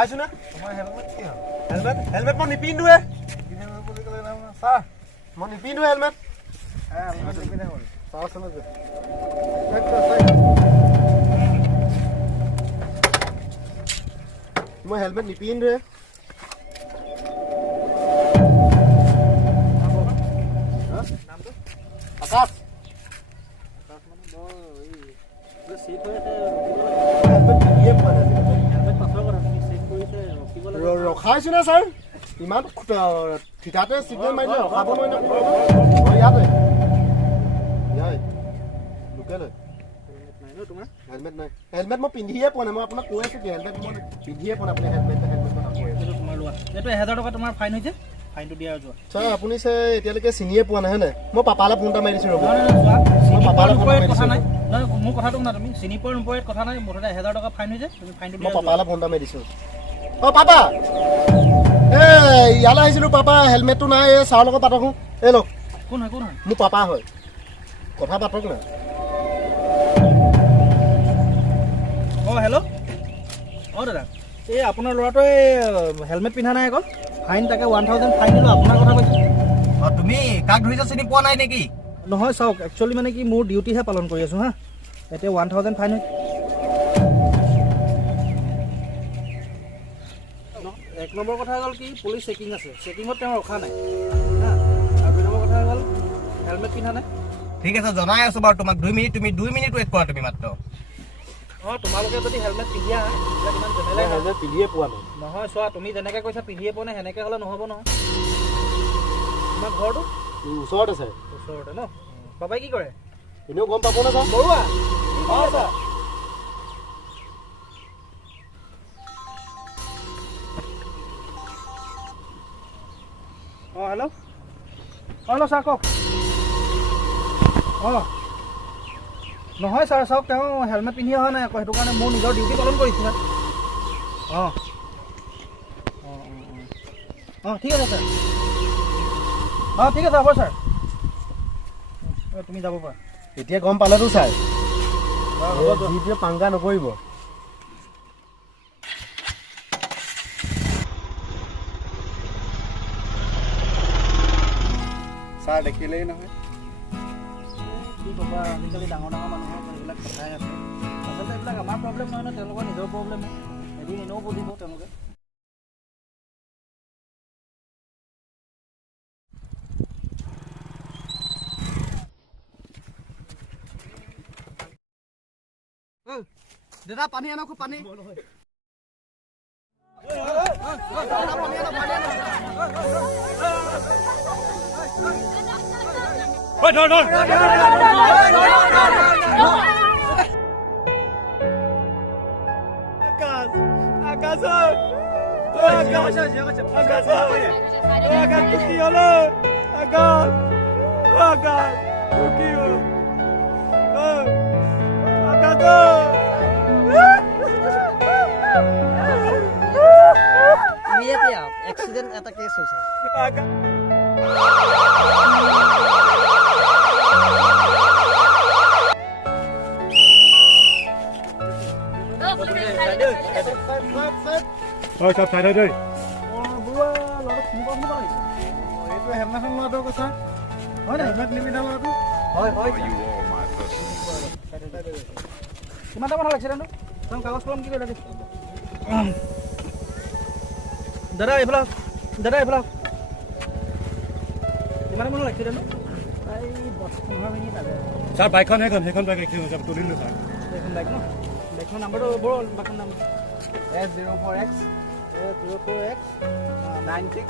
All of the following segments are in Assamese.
ৰখাইছো না তোমাৰ হেলমেট মই নিপিন্ধোৱে ছাৰ মই নিপিন্ধো হেলমেট মই হেলমেট নিপিন্ধোৱে আকাশ ৰখাইছো না ছাৰ ইমান ঠিকাতে চিগনেল মাৰিলে ৰখাব নোৱাৰি ইয়াতে লোকেল হেলমেট নাই হেলমেট মই পিন্ধিয়ে পোৱা নাই মই আপোনাক কৈ আছো কি হেলমেট মই পিন্ধিয়ে পোৱা নাই আপুনি হেলমেট এইটো 1000 টকা তোমাৰ ফাইন হৈছে ফাইনটো দিয়া যোৱা ছাৰ আপুনি এতিয়ালৈকে চিনিয়ে পোৱা নাই হয়নে মই পাপালৈ ফোন এটা মাৰি দিছোঁ ৰ'ব কথা নাই মোৰ কথাটো শুনা তুমি চিনি পোৱাৰ নোপোৱাৰ কথা নাই মুঠতে 1000 টকা ফাইন হৈছে তুমি ফাইনটো মই পাপালৈ ফোন এটা মাৰি দিছোঁ অ' পাপা ইয়ালৈ আহিছিলোঁ পাপা হেলমেটটো নাই এই ছাৰৰ লগত পাতক এই লওক কোন হয় মোৰ পাপা হয় কথা পাতক না অঁ হেল্ল' অঁ দাদা এই আপোনাৰ ল'ৰাটোৱে হেলমেট পিন্ধা নাই আকৌ ফাইন তাকে 1000 ফাইন দিলোঁ আপোনাৰ কথা কৈছোঁ অঁ তুমি কাক ধৰিছা চিনি পোৱা নাই নেকি নহয় চাওক একচুৱেলি মানে কি মোৰ ডিউটিহে পালন কৰি আছোঁ হা এতিয়া 1000 ফাইন হৈছে এক নম্বৰ কথা হ'ল কি পুলিচ চেকিং আছে চেকিঙত তেওঁ ৰখা নাই হা আৰু 2 নম্বৰ কথা হ'ল হেলমেট পিন্ধা নাই ঠিক আছে জনাই আছোঁ বাৰু তোমাক 2 মিনিট তুমি 2 মিনিট ৱেইট কৰা তুমি মাত্ৰ অঁ তোমালোকে যদি হেলমেট পিন্ধি আহা তেতিয়া ইমান জেমেলাই হেলমেট পিন্ধিয়ে পোৱা নাই নহয় চোৱা তুমি যেনেকৈ কৈছা পিন্ধিয়ে পোৱা নাই সেনেকৈ হ'লে নহ'ব নহয় তোমাৰ ঘৰটো ওচৰত আছে ওচৰতে ন বাবাই কি কৰে এনেও গম পাব না ছাৰ বৰুৱা অঁ ছাৰ অঁ হেল্ল' ছাৰ কওক অঁ নহয় ছাৰ চাওক তেওঁ হেলমেট পিন্ধি অহা নাই আকৌ সেইটো কাৰণে মোৰ নিজৰ ডিউটি পালন কৰিছোঁ ছাৰ অঁ অঁ ঠিক আছে ছাৰ অঁ ঠিক আছে হ'ব ছাৰ তুমি যাব পাৰা এতিয়া গম পালেতো ছাৰ যিটোৱে পাংগা নকৰিব ছাৰ দেখিলেই নহয় কি ক'বা আজিকালি ডাঙৰ মানুহৰ এইবিলাক কথাই আছে আচলতে এইবিলাক আমাৰ প্ৰব্লেম নহয় ন তেওঁলোকৰ নিজৰ প্ৰব্লেম এদিন এনেও বুজিব তেওঁলোকে দাদা পানী আনক খুব পানী এক্সিডেণ্ট এটা কেছ হৈছে হয় চব চাই দেই এইটো হেলমেটখন লোৱাটো কৈছা হয় নাই হেলমেট নিপিন্ধা লোৱাটো হয় কিমান টাইমত হ'ল এক্সিডেণ্টটো তেওঁ কাগজ কলম কি কৰিলে দাদা এইফালে কিমান টাইমত হ'ল এক্সিডেণ্টটো প্ৰায় 10-15 মিনিট আগত ছাৰ বাইকখন সেইখন বাইক এক্সিডেণ্ট হৈছে তুলিলোঁ ছাৰ এইখন বাইক ন বাইকখনৰ নাম্বাৰটো বৰ বাইকখন নাম S04X 96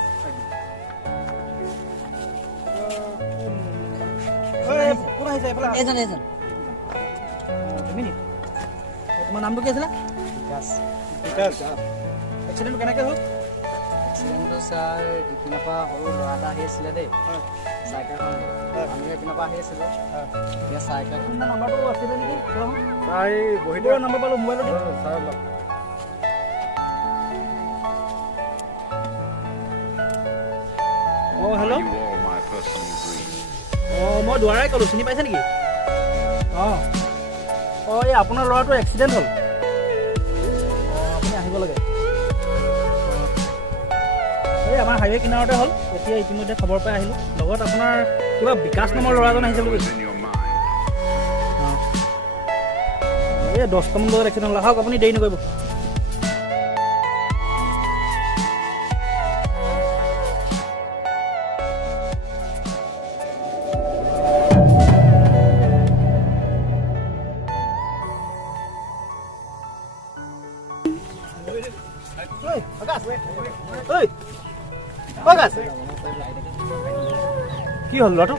কোন আহিছে এইফালে এজন তুমি নি তোমাৰ নামটো কি আছিলে বিকাশ এক্সিডেণ্টটো কেনেকৈ হ'ল এক্সিডেণ্টটো ছাৰ ইপিনৰ পৰা সৰু ল'ৰা এটা আহি আছিলে দেই চাইকেলখন আমি ইপিনৰ পৰা আহি আছিলোঁ এতিয়া চাইকেলখন নাম্বাৰটো আছিলে নেকি ছাৰ বহিটো নাম্বাৰ পালোঁ মোবাইলত ছাৰ অঁ হেল্ল' অঁ মই দুৱাৰাই ক'লোঁ চিনি পাইছে নেকি অঁ এই আপোনাৰ ল'ৰাটোৰ এক্সিডেণ্ট হ'ল অঁ আপুনি আহিব লাগে আমাৰ হাইৱে কিনাৰতে হ'ল এতিয়া ইতিমধ্যে খবৰ পাই আহিলোঁ লগত আপোনাৰ কিবা বিকাশ নামৰ ল'ৰা এজন আহিছে বুলি কৈছে এই 10টামান বজাত এক্সিডেণ্ট হ'ল আহক আপুনি দেৰি নকৰিব কি হ'ল ল'ৰাটো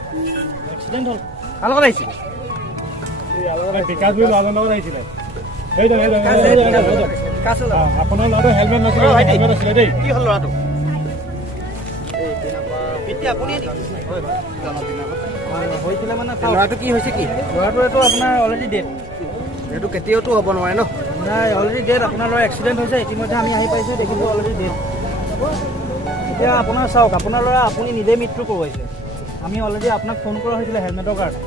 এক্সিডেণ্ট হ'ল কাৰ লগত আহিছিলে বিকাশ বুলি ল'ৰাজনৰ লগত আহিছিলে আপোনাৰ ল'ৰাটো হেলমেট নাছিলে হেলমেট আছিলে দেই কি হ'ল ল'ৰাটো হৈছিলে মানে ল'ৰাটো কি হৈছে কি ল'ৰাটো এইটো আপোনাৰ অলৰেডি ডেড এইটো কেতিয়াওতো হ'ব নোৱাৰে ন নাই অলৰেডি ডেড আপোনাৰ ল'ৰা এক্সিডেণ্ট হৈছে ইতিমধ্যে আমি আহি পাইছোঁ দেখিছোঁ অলৰেডি ডেড এতিয়া আপোনাৰ চাওক আপোনাৰ ল'ৰা আপুনি নিজে মৃত্যু কৰোৱাইছে আমি অলৰেডি আপোনাক ফোন কৰা হৈছিলে হেলমেটৰ কাৰণে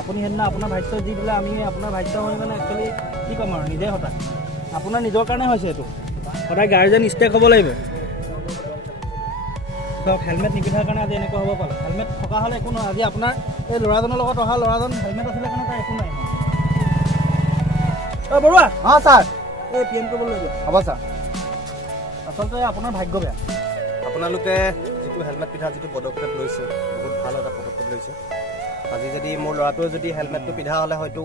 আপুনি সেইদিনা আপোনাৰ ভাষ্য দি দিলে আমি আপোনাৰ ভাষ্য হৈ মানে একচুৱেলি কি ক'ম আৰু নিজে হতাশ আপোনাৰ নিজৰ কাৰণে হৈছে এইটো সদায় গাৰ্জেন ষ্টেক হ'ব লাগিব চাওক হেলমেট নিপিন্ধাৰ কাৰণে আজি এনেকুৱা হ'ব পাৰে হেলমেট থকা হ'লে একো নহয় আজি আপোনাৰ এই ল'ৰাজনৰ লগত অহা ল'ৰাজন হেলমেট আছিলে কাৰণে তাৰ একো নাই অ' বৰুৱা অঁ ছাৰ এই পি এম কৰিবলৈ লৈ হ'ব ছাৰ আচলতে আপোনাৰ ভাগ্য বেয়া আপোনালোকে যিটো হেলমেট পিন্ধা যিটো পদক্ষেপ লৈছে বহুত ভাল এটা পদক্ষেপ লৈছে আজি যদি মোৰ ল'ৰাটোৱে যদি হেলমেটটো পিন্ধা হ'লে হয়তো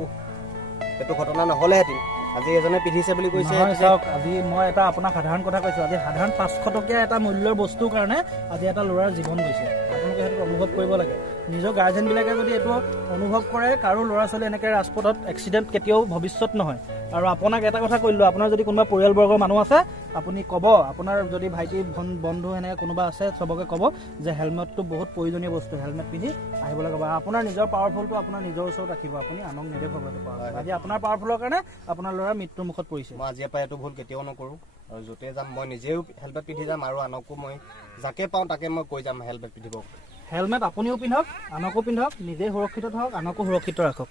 সেইটো ঘটনা নহ'লেহেঁতেন আজি এজনে পিন্ধিছে বুলি কৈছে চাওক আজি মই এটা আপোনাক সাধাৰণ কথা কৈছোঁ আজি সাধাৰণ 500 টকীয়া এটা মূল্যৰ বস্তুৰ কাৰণে আজি এটা ল'ৰাৰ জীৱন গৈছে আপোনালোকে সেইটো অনুভৱ কৰিব লাগে নিজৰ গাৰ্জেনবিলাকে যদি এইটো অনুভৱ কৰে কাৰো ল'ৰা ছোৱালী এনেকৈ ৰাজপথত এক্সিডেণ্ট কেতিয়াও ভৱিষ্যত নহয় আৰু আপোনাক এটা কথা কৈলোঁ আপোনাৰ যদি কোনোবা পৰিয়ালবৰ্গৰ মানুহ আছে আপুনি ক'ব আপোনাৰ যদি ভাইটি বন্ধু এনেকৈ কোনোবা আছে চবকে ক'ব যে হেলমেটটো বহুত প্ৰয়োজনীয় বস্তু হেলমেট পিন্ধি আহিবলৈ ক'ব আপোনাৰ নিজৰ পাৱাৰফুলটো আপোনাৰ নিজৰ ওচৰত ৰাখিব আপুনি আনক নেদেখাব আজি আপোনাৰ পাৱাৰফুলৰ কাৰণে আপোনাৰ ল'ৰা মৃত্যুৰ মুখত পৰিছে মই আজিৰ পৰা এইটো ভুল কেতিয়াও নকৰোঁ আৰু য'তে যাম মই নিজেও হেলমেট পিন্ধি যাম আৰু আনকো মই যাকে পাওঁ তাকে মই কৈ যাম হেলমেট পিন্ধিব হেলমেট আপুনিও পিন্ধক আনকো পিন্ধক নিজে সুৰক্ষিত থাকক আনকো সুৰক্ষিত ৰাখক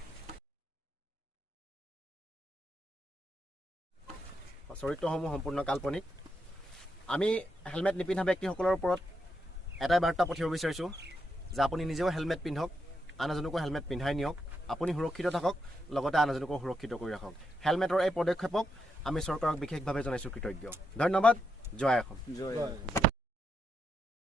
চৰিত্ৰসমূহ সম্পূৰ্ণ কাল্পনিক আমি হেলমেট নিপিন্ধা ব্যক্তিসকলৰ ওপৰত এটাই বাৰ্তা পঠিয়াব বিচাৰিছোঁ যে আপুনি নিজেও হেলমেট পিন্ধক আন এজনকো হেলমেট পিন্ধাই নিয়ক আপুনি সুৰক্ষিত থাকক লগতে আন এজনকো সুৰক্ষিত কৰি ৰাখক হেলমেটৰ এই পদক্ষেপক আমি চৰকাৰক বিশেষভাৱে জনাইছোঁ কৃতজ্ঞ ধন্যবাদ জয় অসম